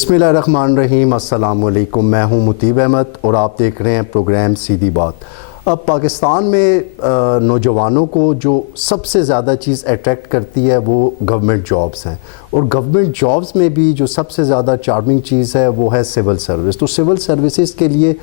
بسم اللہ الرحمن الرحیم. السلام علیکم. میں ہوں مطیب احمد اور آپ دیکھ رہے ہیں پروگرام سیدھی بات. اب پاکستان میں نوجوانوں کو جو سب سے زیادہ چیز اٹریکٹ کرتی ہے وہ گورنمنٹ جابز ہیں, اور گورنمنٹ جابز میں بھی جو سب سے زیادہ چارمنگ چیز ہے وہ ہے سول سروس. تو سول سروسز کے لیے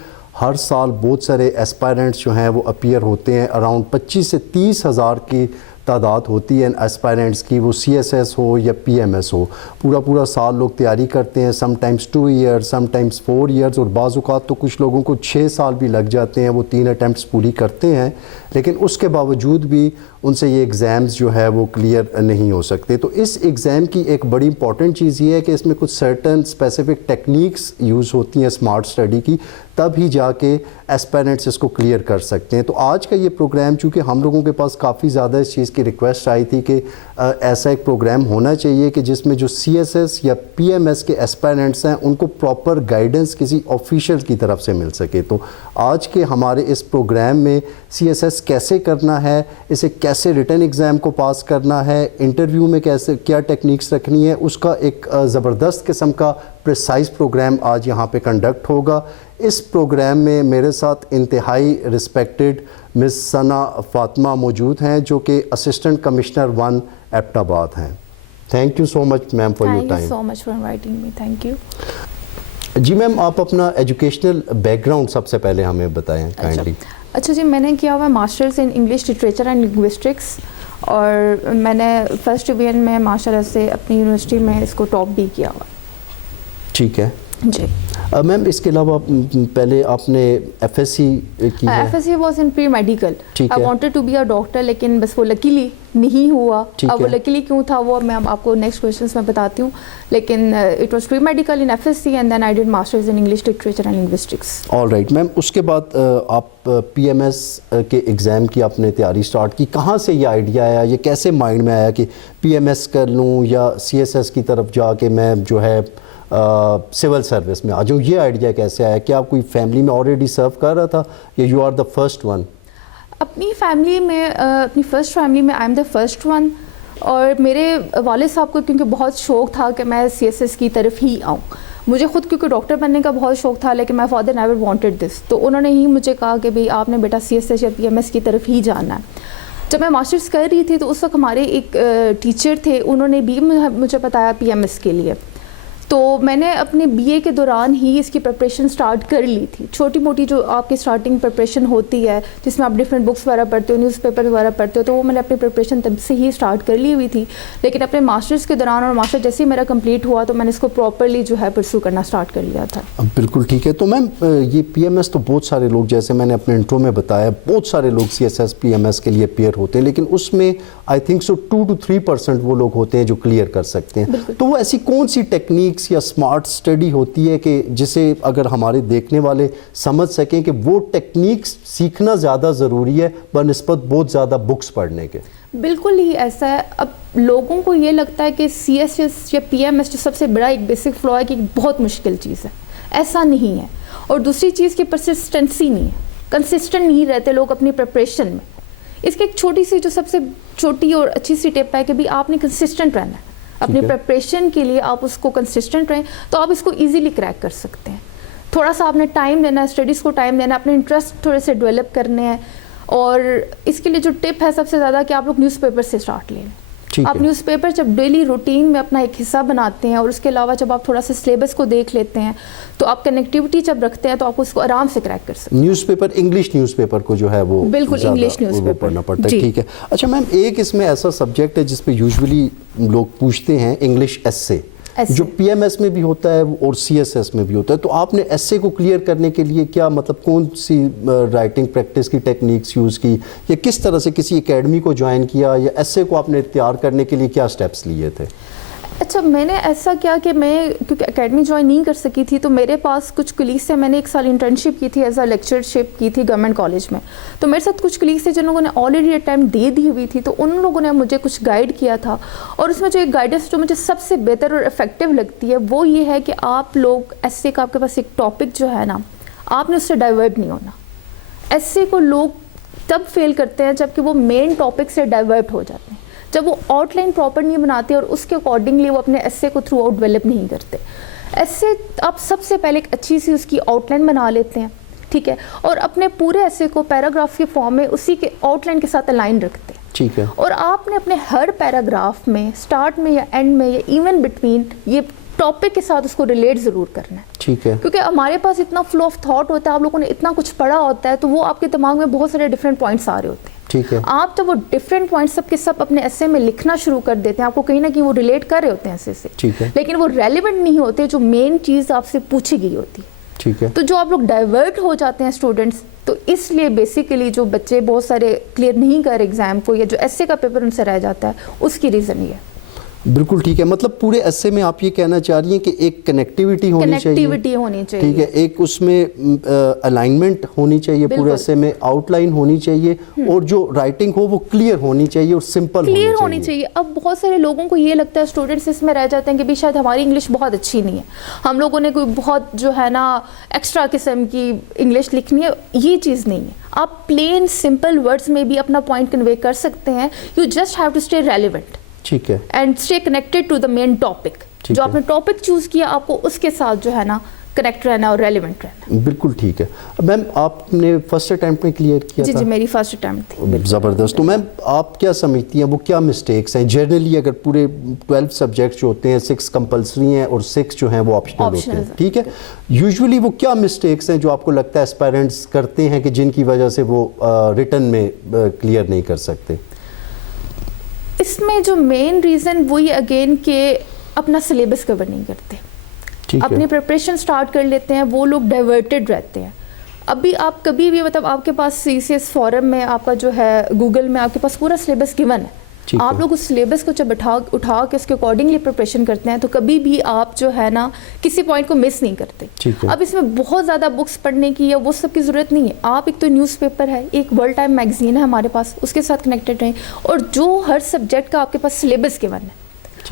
ہر سال بہت سارے ایسپائرنٹس جو ہیں وہ اپیئر ہوتے ہیں. اراؤنڈ 25 سے 30 ہزار کی تعداد ہوتی ہے ایسپائرنٹس کی, وہ سی ایس ایس ہو یا پی ایم ایس ہو. پورا سال لوگ تیاری کرتے ہیں, some times 2 years, some times 4 years, اور بعض اوقات تو کچھ لوگوں کو 6 سال بھی لگ جاتے ہیں. وہ 3 اٹیمپٹس پوری کرتے ہیں, لیکن اس کے باوجود بھی ان سے یہ ایگزامز جو ہے وہ کلیئر نہیں ہو سکتے. تو اس ایگزام کی ایک بڑی امپورٹنٹ چیز یہ ہے کہ اس میں کچھ سرٹن اسپیسیفک ٹیکنیکس یوز ہوتی ہیں اسمارٹ اسٹڈی کی, تب ہی جا کے ایسپائرنٹس اس کو کلیئر کر سکتے ہیں. تو آج کا یہ پروگرام, چونکہ ہم لوگوں کے پاس کافی زیادہ اس چیز کی ریکویسٹ آئی تھی کہ ایسا ایک پروگرام ہونا چاہیے کہ جس میں جو سی ایس ایس یا پی ایم ایس کے ایسپائرنٹس ہیں ان کو پراپر گائیڈنس کسی آفیشیل کی طرف سے مل سکے. تو آج کے ہمارے اس پروگرام میں سی ایس ایس کیسے کرنا ہے, اسے کیسے ریٹن ایگزام کو پاس کرنا ہے, انٹرویو میں کیسے کیا ٹیکنیکس رکھنی ہے, اس کا ایک زبردست قسم کا پریسائز پروگرام آج یہاں پہ کنڈکٹ ہوگا. اس پروگرام میں میرے ساتھ انتہائی رسپیکٹڈ مس ثنا فاطمہ موجود ہیں جو کہ اسسٹنٹ کمشنر 1 ایبٹ آباد ہیں. Thank you so much ma'am for your time. Thank you so much for inviting me. Thank you. جی میم, آپ اپنا ایجوکیشنل بیک گراؤنڈ سب سے پہلے ہمیں بتائیں کائنڈلی. اچھا جی, میں نے کیا ہوا masters in English literature and linguistics, اور میں نے فرسٹ ڈویژن میں ماشاء اللہ سے اپنی یونیورسٹی میں اس کو ٹاپ بھی کیا ہوا. ٹھیک ہے جی میم. اس کے علاوہ پہلے آپ نے ایف ایس سی کی ہے. F S C was in pre medical. I wanted to be a doctor, لیکن بس وہ لکیلی نہیں ہوا. اب وہ لکیلی کیوں تھا وہ میں آپ کو نیکسٹ کویشچنس میں بتاتی ہوں, لیکن it was pre medical in F S C and then I did masters in English literature and linguistics. All right ma'am. اس کے بعد آپ پی ایم ایس کے ایگزام کی آپ نے تیاری اسٹارٹ کی. کہاں سے یہ آئیڈیا آیا, یہ کیسے مائنڈ میں آیا کہ پی ایم ایس کر لوں یا سی ایس ایس کی طرف جا کے میں جو ہے سول سروس میں آ جاؤں؟ یہ آئیڈیا کیسے آیا؟ کیا آپ کوئی فیملی میں آلریڈی سرو کر رہا تھا یا you are the first one? اپنی فیملی میں, اپنی فرسٹ فیملی میں I am the first one. اور میرے والد صاحب کو کیونکہ بہت شوق تھا کہ میں سی ایس ایس کی طرف ہی آؤں. مجھے خود کیونکہ ڈاکٹر بننے کا بہت شوق تھا, لیکن مائی فادر نیور وانٹڈ دس. تو انہوں نے ہی مجھے کہا کہ بھئی آپ نے بیٹا سی ایس ایس یا پی ایم ایس کی طرف ہی جانا ہے. جب میں ماسٹرز کر رہی تھی تو اس وقت ہمارے ایک ٹیچر تھے, انہوں نے بھی مجھے بتایا پی ایم ایس کے لیے. تو میں نے اپنے بی اے کے دوران ہی اس کی پریپریشن سٹارٹ کر لی تھی. چھوٹی موٹی جو آپ کی سٹارٹنگ پریپریشن ہوتی ہے جس میں آپ ڈفرینٹ بکس وغیرہ پڑھتے ہو, نیوز پیپر وغیرہ پڑھتے ہو, تو وہ میں نے اپنی پریپریشن تب سے ہی سٹارٹ کر لی ہوئی تھی. لیکن اپنے ماسٹرز کے دوران اور ماسٹر جیسے ہی میرا کمپلیٹ ہوا تو میں نے اس کو پراپرلی جو ہے پرسو کرنا سٹارٹ کر لیا تھا. بالکل ٹھیک ہے. تو میم یہ پی ایم ایس تو بہت سارے لوگ, جیسے میں نے اپنے انٹرو میں بتایا, بہت سارے لوگ C S S P M S کے لیے اپیئر ہوتے ہیں, لیکن اس میں آئی تھنک سو 2 to 3% وہ لوگ ہوتے ہیں جو کلیئر کر سکتے ہیں. تو وہ ایسی کون سی ٹیکنیکس یا اسمارٹ اسٹڈی ہوتی ہے کہ جسے اگر ہمارے دیکھنے والے سمجھ سکیں کہ وہ ٹیکنیکس سیکھنا زیادہ ضروری ہے بنسبت بہت زیادہ بکس پڑھنے کے؟ بالکل ہی ایسا ہے. اب لوگوں کو یہ لگتا ہے کہ سی ایس ایس یا پی ایم ایس جو سب سے بڑا ایک بیسک فلو ہے کہ بہت مشکل چیز ہے. ایسا نہیں ہے. اور دوسری چیز کی پرسسٹنسی نہیں ہے, کنسسٹنٹ نہیں رہتے لوگ اپنی پریپریشن میں. اس کی ایک چھوٹی سی جو سب سے چھوٹی اور اچھی سی ٹپ ہے کہ بھی آپ نے کنسسٹنٹ رہنا ہے اپنی پریپریشن کے لیے. آپ اس کو کنسسٹنٹ رہیں تو آپ اس کو ایزیلی کریک کر سکتے ہیں. تھوڑا سا آپ نے ٹائم دینا ہے, اسٹڈیز کو ٹائم دینا ہے, اپنے انٹرسٹ تھوڑے سے ڈیولپ کرنے ہیں. اور اس کے لیے جو ٹپ ہے سب سے زیادہ کہ آپ لوگ نیوز پیپر سے اسٹارٹ لیں. آپ نیوز پیپر جب ڈیلی روٹین میں اپنا ایک حصہ بناتے ہیں, اور اس کے علاوہ جب آپ تھوڑا سا سلیبس کو دیکھ لیتے ہیں تو آپ کنیکٹیوٹی جب رکھتے ہیں تو آپ اس کو آرام سے کریک کر سکتے ہیں. News paper, English news paper کو جو ہے وہ بالکل انگلش نیوز پیپر پڑھنا پڑتا ہے. ٹھیک ہے. اچھا میم, ایک اس میں ایسا سبجیکٹ ہے جس پہ یوزولی لوگ پوچھتے ہیں, انگلش ایسے, جو پی ایم ایس میں بھی ہوتا ہے اور سی ایس ایس میں بھی ہوتا ہے. تو آپ نے ایسے کو کلیئر کرنے کے لیے کیا مطلب کون سی رائٹنگ پریکٹس کی ٹیکنیکس یوز کی, یا کس طرح سے کسی اکیڈمی کو جوائن کیا, یا ایسے کو آپ نے تیار کرنے کے لیے کیا سٹیپس لیے تھے؟ اچھا, میں نے ایسا کیا کہ میں کیونکہ اکیڈمی جوائن نہیں کر سکی تھی تو میرے پاس کچھ کلیگس سے میں نے 1 سال انٹرنشپ کی تھی, ایز اے لیکچرشپ کی تھی گورنمنٹ کالج میں. تو میرے ساتھ کچھ کلیگس تھے جن لوگوں نے آلریڈی اٹیمپٹ دے دی ہوئی تھی, تو ان لوگوں نے مجھے کچھ گائیڈ کیا تھا. اور اس میں جو ایک گائیڈنس جو مجھے سب سے بہتر اور افیکٹو لگتی ہے وہ یہ ہے کہ آپ لوگ ایسے کا آپ کے پاس ایک ٹاپک جو ہے نا, آپ نے اس سے ڈائیورٹ نہیں ہونا. ایسے کو لوگ تب فیل کرتے ہیں جب کہ وہ مین ٹاپک سے ڈائیورٹ ہو جاتے ہیں, جب وہ آؤٹ لائن پراپر نہیں بناتے اور اس کے اکارڈنگلی وہ اپنے ایسے کو تھرو آؤٹ ڈیولپ نہیں کرتے. ایسے آپ سب سے پہلے ایک اچھی سی اس کی آؤٹ لائن بنا لیتے ہیں, ٹھیک ہے, اور اپنے پورے ایسے کو پیراگراف کے فارم میں اسی کے آؤٹ لائن کے ساتھ الائن رکھتے ہیں, ٹھیک ہے, اور آپ نے اپنے ہر پیراگراف میں سٹارٹ میں یا اینڈ میں یا ایون بٹوین یہ ٹاپک کے ساتھ اس کو ریلیٹ ضرور کرنا ہے, ٹھیک ہے, کیونکہ ہمارے پاس اتنا فلو آف تھاٹ ہوتا ہے, آپ لوگوں نے اتنا کچھ پڑھا ہوتا ہے, تو وہ آپ کے دماغ میں بہت سارے ڈفرینٹ پوائنٹس آ رہے ہوتے ہیں, ٹھیک ہے, آپ جب وہ ڈفرینٹ پوائنٹس سب کے سب اپنے ایسے میں لکھنا شروع کر دیتے ہیں, آپ کو کہیں نہ کہیں وہ ریلیٹ کر رہے ہوتے ہیں ایسے سے, ٹھیک ہے, لیکن وہ ریلیونٹ نہیں ہوتے جو مین چیز آپ سے پوچھی گئی ہوتی ہے, ٹھیک ہے, تو جو آپ لوگ ڈائیورٹ ہو جاتے ہیں اسٹوڈنٹس, تو اس لیے بیسیکلی جو بچے بہت سارے کلیئر نہیں کر ایگزام کو, یا جو ایسے کا پیپر ان سے رہ جاتا ہے, اس کی ریزن یہ ہے. بالکل ٹھیک ہے, مطلب پورے ایسے میں آپ یہ کہنا چاہ رہی ہیں کہ ایک کنیکٹیوٹی ہونی چاہیے, ٹھیک ہے, ایک اس میں الائنمنٹ ہونی چاہیے پورے ایسے میں, آؤٹ لائن ہونی چاہیے, اور جو رائٹنگ ہو وہ کلیئر ہونی چاہیے اور سمپل ہونی چاہیے. اب بہت سارے لوگوں کو یہ لگتا ہے, اسٹوڈنٹس اس میں رہ جاتے ہیں کہ بھی شاید ہماری انگلش بہت اچھی نہیں ہے, ہم لوگوں نے کوئی بہت جو ہے نا ایکسٹرا قسم کی انگلش لکھنی ہے. یہ چیز نہیں ہے, آپ پلین سمپل ورڈز میں بھی اپنا پوائنٹ کنوے کر سکتے ہیں. You just have to stay relevant, ٹھیک ہے, and stay connected to the main topic. جو آپ نے ٹاپک چوز کیا, آپ کو اس کے ساتھ جو ہے نا کنیکٹ رہنا اور ریلیونٹ رہنا. بالکل ٹھیک ہے. میم آپ نے فرسٹ اٹیمپٹ میں کلیئر کیا تھا؟ جی میری فرسٹ اٹیمپٹ تھی. زبردست. تو میم آپ کیا سمجھتی ہیں وہ کیا مسٹیکس ہیں جنرلی, اگر پورے 12 سبجیکٹس جو ہوتے ہیں 6 کمپلسری ہیں اور 6 جو ہیں وہ آپشنل ہوتے ہیں, ٹھیک ہے, یوزولی وہ کیا مسٹیکس ہیں جو آپ کو لگتا ہے اسپائرنٹس کرتے ہیں کہ جن کی وجہ سے وہ ریٹن میں کلیئر نہیں کر سکتے؟ اس میں جو مین ریزن وہی اگین کہ اپنا سلیبس کور نہیں کرتے, اپنی پریپریشن سٹارٹ کر لیتے ہیں, وہ لوگ ڈائیورٹڈ رہتے ہیں. ابھی آپ کبھی بھی مطلب آپ کے پاس CCS فورم میں آپ کا جو ہے گوگل میں آپ کے پاس پورا سلیبس گیون ہے, آپ لوگ اس سلیبس کو جب اٹھا کے اس کے اکارڈنگلی پریپریشن کرتے ہیں, تو کبھی بھی آپ جو ہے نا کسی پوائنٹ کو مس نہیں کرتے. اب اس میں بہت زیادہ بکس پڑھنے کی یا وہ سب کی ضرورت نہیں ہے. آپ ایک تو نیوز پیپر ہے, ایک ورلڈ ٹائم میگزین ہے ہمارے پاس, اس کے ساتھ کنیکٹڈ رہیں, اور جو ہر سبجیکٹ کا آپ کے پاس سلیبس گیون ہے,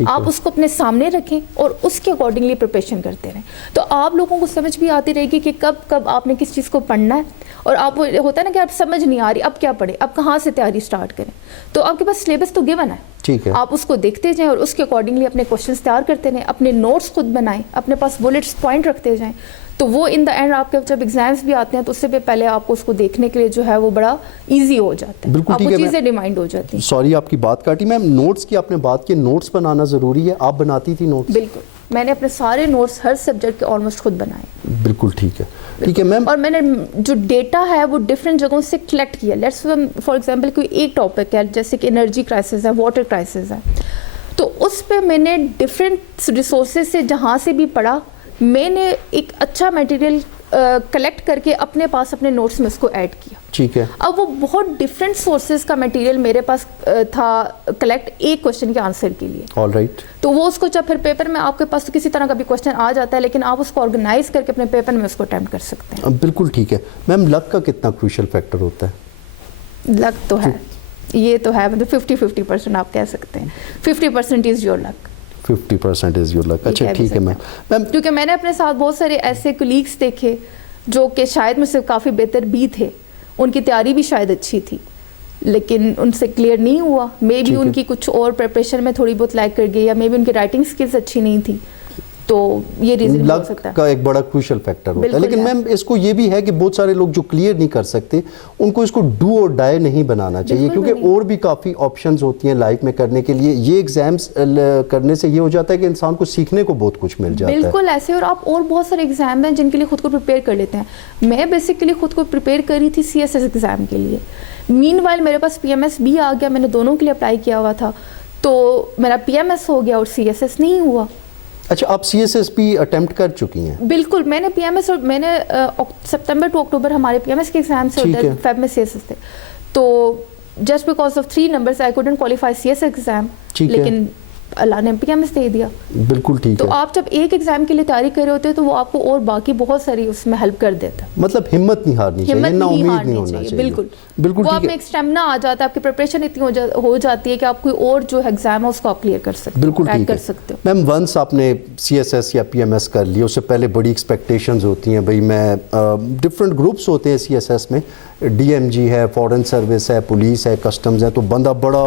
آپ اس کو اپنے سامنے رکھیں اور اس کے اکارڈنگلی پریپریشن کرتے رہیں. تو آپ لوگوں کو سمجھ بھی آتی رہے گی کہ کب آپ نے کس چیز کو پڑھنا ہے, اور آپ ہوتا ہے نا کہ آپ سمجھ نہیں آ رہی اب کیا پڑھیں, اب کہاں سے تیاری سٹارٹ کریں. تو آپ کے پاس سلیبس تو گیون ہے, ٹھیک ہے, آپ اس کو دیکھتے جائیں اور اس کے اکارڈنگلی اپنے کوشچنس تیار کرتے رہیں, اپنے نوٹس خود بنائیں, اپنے پاس بلٹس پوائنٹ رکھتے جائیں. تو وہ ان دا اینڈ آپ کے جب ایگزامس بھی آتے ہیں تو اس سے پہلے آپ کو اس کو دیکھنے کے لیے جو ہے وہ بڑا ایزی ہو جاتا ہے, آپ کو چیزیں ریمائنڈ ہو جاتی ہیں. سوری آپ کی بات کاٹی میم, نوٹس کی آپ نے بات کی, نوٹس بنانا ضروری ہے, آپ بناتی تھی نوٹس؟ بالکل, میں نے اپنے سارے نوٹس ہر سبجیکٹ کے آلموسٹ خود بنائے. بالکل ٹھیک ہے, ٹھیک ہے میم. اور میں نے جو ڈیٹا ہے وہ ڈفرینٹ جگہوں سے کلیکٹ کیا. لیٹس فار ایگزامپل کوئی ایک ٹاپک ہے جیسے کہ انرجی کرائسس ہے, واٹر کرائسس ہے, تو اس پہ میں نے ڈفرینٹ ریسورسز سے جہاں سے بھی پڑھا, میں نے ایک اچھا میٹیریل کلیکٹ کر کے اپنے پاس اپنے نوٹس میں اس کو ایڈ کیا. ٹھیک ہے, اب وہ بہت ڈفرینٹ سورسز کا میٹیریل میرے پاس تھا کلیکٹ ایک کوشچن کے آنسر کے لیے. All right. تو وہ اس کو جب پھر پیپر میں آپ کے پاس تو کسی طرح کا بھی کوشچن آ جاتا ہے, لیکن آپ اس کو آرگنائز کر کے اپنے پیپر میں اس کو اٹیمپٹ کر سکتے ہیں. بالکل ٹھیک ہے میم. لک کا کتنا کروشل فیکٹر ہوتا ہے؟ لک تو ہے, یہ تو ہے, مطلب 50% آپ کہہ سکتے ہیں. 50% is your look, 50% is your لک. اچھا ٹھیک ہے میم. کیونکہ میں نے اپنے ساتھ بہت سارے ایسے کولیگس دیکھے جو کہ شاید مجھ سے کافی بہتر بھی تھے, ان کی تیاری بھی شاید اچھی تھی, لیکن ان سے کلیئر نہیں ہوا. مے بی ان کی کچھ اور پریپریشن میں تھوڑی بہت لیک کر گئی, یا مے بی ان کی رائٹنگ سکلز اچھی نہیں تھی, تو یہ ریزن ہو سکتا ہے. لک کا ایک بڑا کروشل فیکٹر ہوتا ہے, لیکن میم اس کو یہ بھی ہے کہ بہت سارے لوگ جو کلیئر نہیں کر سکتے ان کو اس کو ڈو اور ڈائی نہیں بنانا چاہیے, کیونکہ اور بھی کافی آپشنز ہوتی ہیں لائف میں کرنے کے لیے. یہ ایگزامس کرنے سے یہ ہو جاتا ہے کہ انسان کو سیکھنے کو بہت کچھ مل جاتا ہے. بالکل ایسے, اور آپ اور بہت سارے ایگزام ہیں جن کے لیے خود کو پریپیئر کر لیتے ہیں. میں بیسیکلی خود کو پریپیئر کر رہی تھی CSS ایگزام کے لیے. مین وائل میرے پاس PMS بھی آ گیا, میں نے دونوں کے لیے اپلائی کیا ہوا تھا, تو میرا PMS ہو گیا اور CSS نہیں ہوا. اچھا, آپ CSS بھی اٹیمپٹ کر چکی ہیں؟ بالکل, میں نے PMS, اور میں نے سپتمبر ٹو اکتوبر ہمارے PMS کے ایگزام سے ہوتے ہیں, فیب میں CSS تھے, تو just because of 3 numbers I couldn't qualify CSS exam, لیکن اللہ نے PMS دے دیا. بالکل ٹھیک ہے. تو آپ جب ایک ایگزام کے لیے تیاری کر رہے ہوتے ہیں تو وہ آپ کو اور باقی بہت ساری اس میں ہیلپ کر دیتا ہے. مطلب ہمت نہیں ہارنی چاہیے, نا امید نہیں ہونا چاہیے. بالکل بالکل. وہ آپ میں ایک اسٹیمنا آ جاتا ہے, آپ کی پریپریشن اتنی ہو جاتی ہے کہ آپ کوئی اور جو ایگزام ہے اس کو آپ کلیئر کر سکتے ہیں. بالکل ٹھیک ہے میم. ونس آپ نے CSS یا PMS کر لیا, اس سے پہلے بڑی ایکسپیکٹیشنز ہوتی ہیں, بھائی میں ڈفرینٹ گروپس ہوتے ہیں CSS میں, DMG ہے, فورن سروس ہے, پولیس ہے, کسٹمز ہے, تو بندہ بڑا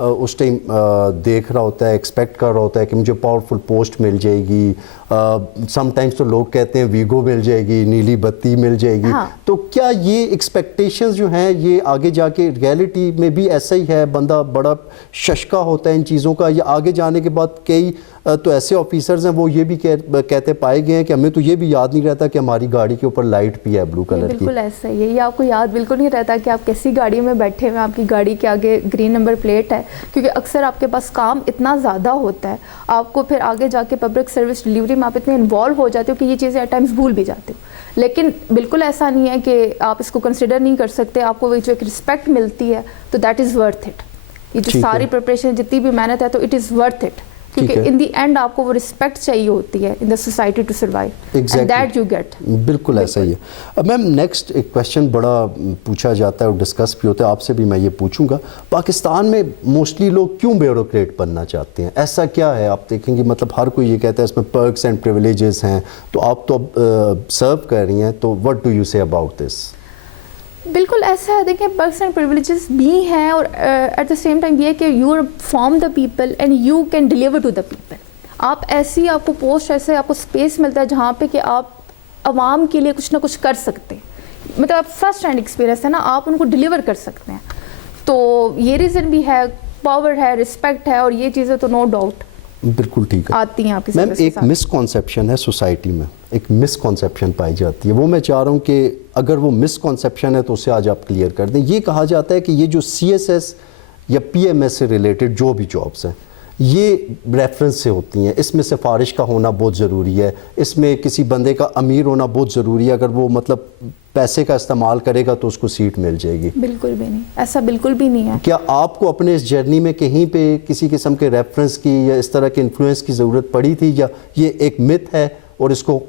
اس ٹائم دیکھ رہا ہوتا ہے, ایکسپیکٹ کر رہا ہوتا ہے کہ مجھے پاورفل پوسٹ مل جائے گی, سم ٹائمز تو لوگ کہتے ہیں ویگو مل جائے گی, نیلی بتی مل جائے گی. تو کیا یہ ایکسپیکٹیشنز جو ہیں یہ آگے جا کے ریئلٹی میں بھی ایسا ہی ہے, بندہ بڑا ششکا ہوتا ہے ان چیزوں کا, یا آگے جانے کے بعد کئی تو ایسے آفیسرز ہیں وہ یہ بھی کہتے پائے گئے ہیں کہ ہمیں تو یہ بھی یاد نہیں رہتا کہ ہماری گاڑی کے اوپر لائٹ بھی ہے بلو کلر کی. بالکل ایسا ہی ہے, یہ آپ کو یاد بالکل نہیں رہتا کہ آپ کیسی گاڑی میں بیٹھے ہوئے, آپ کی گاڑی کے آگے گرین نمبر پلیٹ ہے, کیونکہ اکثر آپ کے پاس کام اتنا زیادہ ہوتا ہے, آپ کو پھر آگے جا کے پبلک سروس ڈلیوری میں آپ اتنے انوالو ہو جاتے ہو کہ یہ چیزیں ایٹ ٹائمز بھول بھی جاتے ہو. لیکن بالکل ایسا نہیں ہے کہ آپ اس کو کنسیڈر نہیں کر سکتے, آپ کو وہ جو ایک رسپیکٹ ملتی ہے تو دیٹ از ورتھ اٹ. یہ جو ساری پریپریشن جتنی بھی محنت ہے تو اٹ از ورتھ اٹ, کیونکہ ان دی اینڈ آپ کو وہ رسپیکٹ چاہیے ہوتی ہے in the society to survive, and that you get. بالکل ایسا ہی ہے. اب میم نیکسٹ ایک کویشچن بڑا پوچھا جاتا ہے اور ڈسکس بھی ہوتا ہے, آپ سے بھی میں یہ پوچھوں گا, پاکستان میں موسٹلی لوگ کیوں بیوروکریٹ بننا چاہتے ہیں؟ ایسا کیا ہے؟ آپ دیکھیں گے مطلب ہر کوئی یہ کہتا ہے اس میں پرکس اینڈ پریویلیجز ہیں, تو آپ تو اب سرو کر رہی ہیں, تو وٹ ڈو یو سے اباؤٹ دس؟ بالکل ایسا ہے, دیکھیں پرکس اینڈ پریویلیجز بھی ہیں, اور ایٹ دا سیم ٹائم یہ ہے کہ you are from the people and you can deliver to the people. آپ ایسی آپ کو پوسٹ, ایسے آپ کو اسپیس ملتا ہے جہاں پہ کہ آپ عوام کے لیے کچھ نہ کچھ کر سکتے ہیں, مطلب آپ فرسٹ ہینڈ ایکسپیرینس ہے نا, آپ ان کو ڈیلیور کر سکتے ہیں. تو یہ ریزن بھی ہے, پاور ہے, رسپیکٹ ہے, اور یہ چیزیں تو نو ڈاؤٹ بالکل ٹھیک ہے آتی ہیں آپ کی. میم ایک مس کنسیپشن ہے سوسائٹی میں, ایک مس کنسیپشن پائی جاتی ہے, وہ میں چاہ رہا ہوں کہ اگر وہ مس کنسیپشن ہے تو اسے آج آپ کلیئر کر دیں. یہ کہا جاتا ہے کہ یہ جو سی ایس ایس یا پی ایم ایس سے ریلیٹڈ جو بھی جابس ہیں یہ ریفرنس سے ہوتی ہیں, اس میں سفارش کا ہونا بہت ضروری ہے, اس میں کسی بندے کا امیر ہونا بہت ضروری ہے, اگر وہ مطلب پیسے کا استعمال کرے گا تو اس کو سیٹ مل جائے گی. بالکل بھی نہیں, ایسا بالکل بھی نہیں ہے. کیا آپ کو اپنے اس جرنی میں کہیں پہ کسی قسم کے ریفرنس کی یا اس طرح کے انفلوئنس کی ضرورت پڑی تھی, یا یہ ایک مت ہے اور اس کو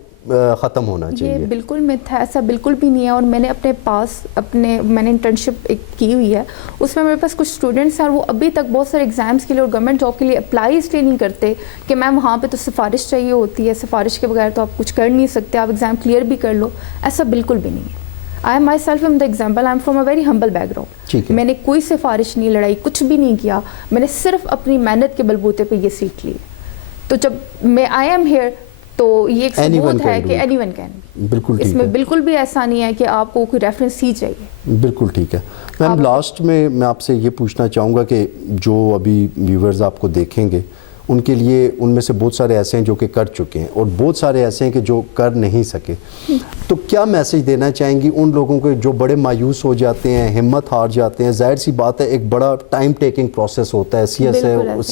ختم ہونا چاہیے؟ یہ بالکل مت ہے, ایسا بالکل بھی نہیں ہے. اور میں نے اپنے پاس میں نے انٹرنشپ ایک کی ہوئی ہے, اس میں میرے پاس کچھ اسٹوڈنٹس ہیں اور وہ ابھی تک بہت سارے ایگزامس کے لیے اور گورنمنٹ جاب کے لیے اپلائی اس لیے نہیں کرتے کہ میم وہاں پہ تو سفارش چاہیے ہوتی ہے, سفارش کے بغیر تو آپ کچھ کر نہیں سکتے, آپ ایگزام کلیئر بھی کر لو. ایسا بالکل بھی نہیں ہے. I myself am the example. I am from a very humble background. میں نے کوئی سفارش نہیں لڑائی, کچھ بھی نہیں کیا, میں نے صرف اپنی محنت کے بلبوتے پہ یہ سیٹ لی. تو جب میں I am here تو یہ ایک ثبوت ہے کہ اینی ون کین. بالکل اس میں بالکل بھی ایسا نہیں ہے کہ آپ کو کوئی ریفرنس ہی چاہیے. بالکل ٹھیک ہے. میم لاسٹ میں آپ سے یہ پوچھنا چاہوں گا کہ جو ابھی ویورز آپ کو دیکھیں گے ان کے لیے ان میں سے بہت سارے ایسے ہیں جو کہ کر چکے ہیں اور بہت سارے ایسے ہیں کہ جو کر نہیں سکے, تو کیا میسج دینا چاہیں گی ان لوگوں کو جو بڑے مایوس ہو جاتے ہیں, ہمت ہار جاتے ہیں؟ ظاہر سی بات ہے ایک بڑا ٹائم ٹیکنگ پروسیس ہوتا ہے, سی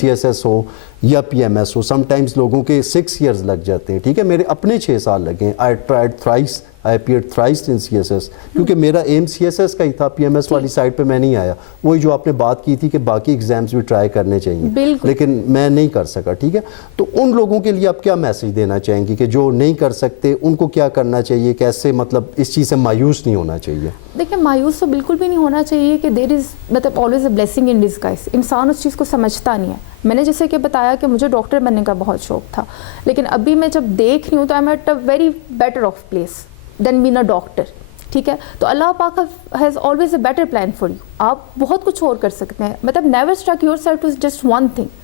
ایس ایس ہو یا پی ایم ایس ہو, سم ٹائمز لوگوں کے 6 ایئرز لگ جاتے ہیں. ٹھیک ہے, میرے اپنے 6 سال لگے ہیں. I tried thrice, I appeared thrice in C S S, کیونکہ میرا ایم سی ایس ایس کا ہی تھا, پی ایم ایس والی سائڈ پہ میں نہیں آیا. وہی جو آپ نے بات کی تھی کہ باقی ایگزامز بھی ٹرائی کرنے چاہیے, لیکن میں نہیں کر سکا. ٹھیک ہے, تو ان لوگوں کے لیے آپ کیا میسج دینا چاہیں گی کہ جو نہیں کر سکتے ان کو کیا کرنا چاہیے, کیسے مطلب اس چیز سے مایوس نہیں ہونا چاہیے؟ دیکھیں مایوس تو بالکل بھی نہیں ہونا چاہیے کہ دیر از مطلب always a blessing in disguise. انسان اس چیز کو سمجھتا نہیں ہے. میں نے جیسے کہ بتایا کہ مجھے ڈاکٹر بننے کا بہت شوق تھا, لیکن ابھی میں جب دیکھ رہی ہوں تو I am at a very better of place then being a doctor. ٹھیک ہے, تو اللہ پاک has always a better plan for you. آپ بہت کچھ اور کر سکتے ہیں, مطلب never struck yourself to just one thing.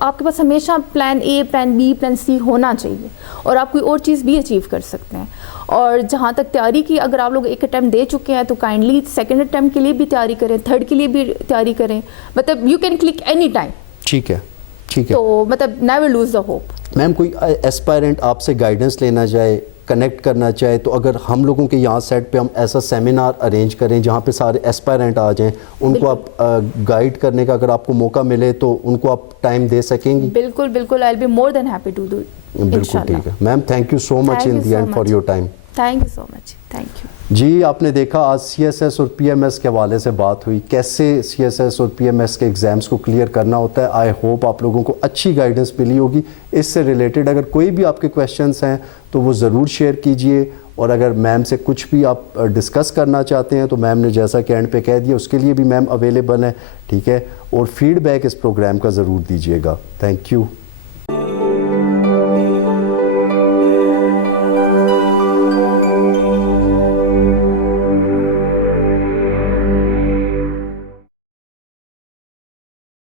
آپ کے پاس ہمیشہ plan A, plan B, plan C ہونا چاہیے, اور آپ کوئی اور چیز بھی اچیو کر سکتے ہیں. اور جہاں تک تیاری کی, اگر آپ لوگ ایک اٹیمپٹ دے چکے ہیں تو کائنڈلی سیکنڈ اٹیمپٹ کے لیے بھی تیاری کریں, تھرڈ کے لیے بھی تیاری کریں. مطلب you can click any time. ٹھیک ہے, ٹھیک ہے. تو مطلب نیور لوز دا ہوپ. میم کوئی ایسپائرنٹ آپ سے گائیڈنس لینا چاہے, کنیکٹ کرنا چاہے, تو اگر ہم لوگوں کے یہاں سیٹ پہ ہم ایسا سیمینار ارینج کریں جہاں پہ سارے ایسپائرنٹ آ جائیں, ان کو آپ گائیڈ کرنے کا اگر آپ کو موقع ملے تو ان کو آپ ٹائم دے سکیں گی؟ بالکل بالکل, I will be more than happy to do. بالکل ٹھیک ہے ma'am, thank you so much in the end for your time. Thank you so much. Thank you. جی آپ نے دیکھا آج سی ایس ایس اور پی ایم ایس کے حوالے سے بات ہوئی, کیسے سی ایس ایس اور پی ایم ایس کے ایگزامس کو کلیئر کرنا ہوتا ہے. آئی ہوپ آپ لوگوں کو اچھی گائیڈنس ملی ہوگی. اس سے ریلیٹڈ اگر کوئی بھی آپ کے کویشچنس ہیں تو وہ ضرور شیئر کیجئے, اور اگر میم سے کچھ بھی آپ ڈسکس کرنا چاہتے ہیں تو میم نے جیسا کہ اینڈ پہ کہہ دیا اس کے لیے بھی میم اویلیبل ہیں. ٹھیک ہے, اور فیڈ بیک اس پروگرام کا ضرور دیجیے گا. Thank you.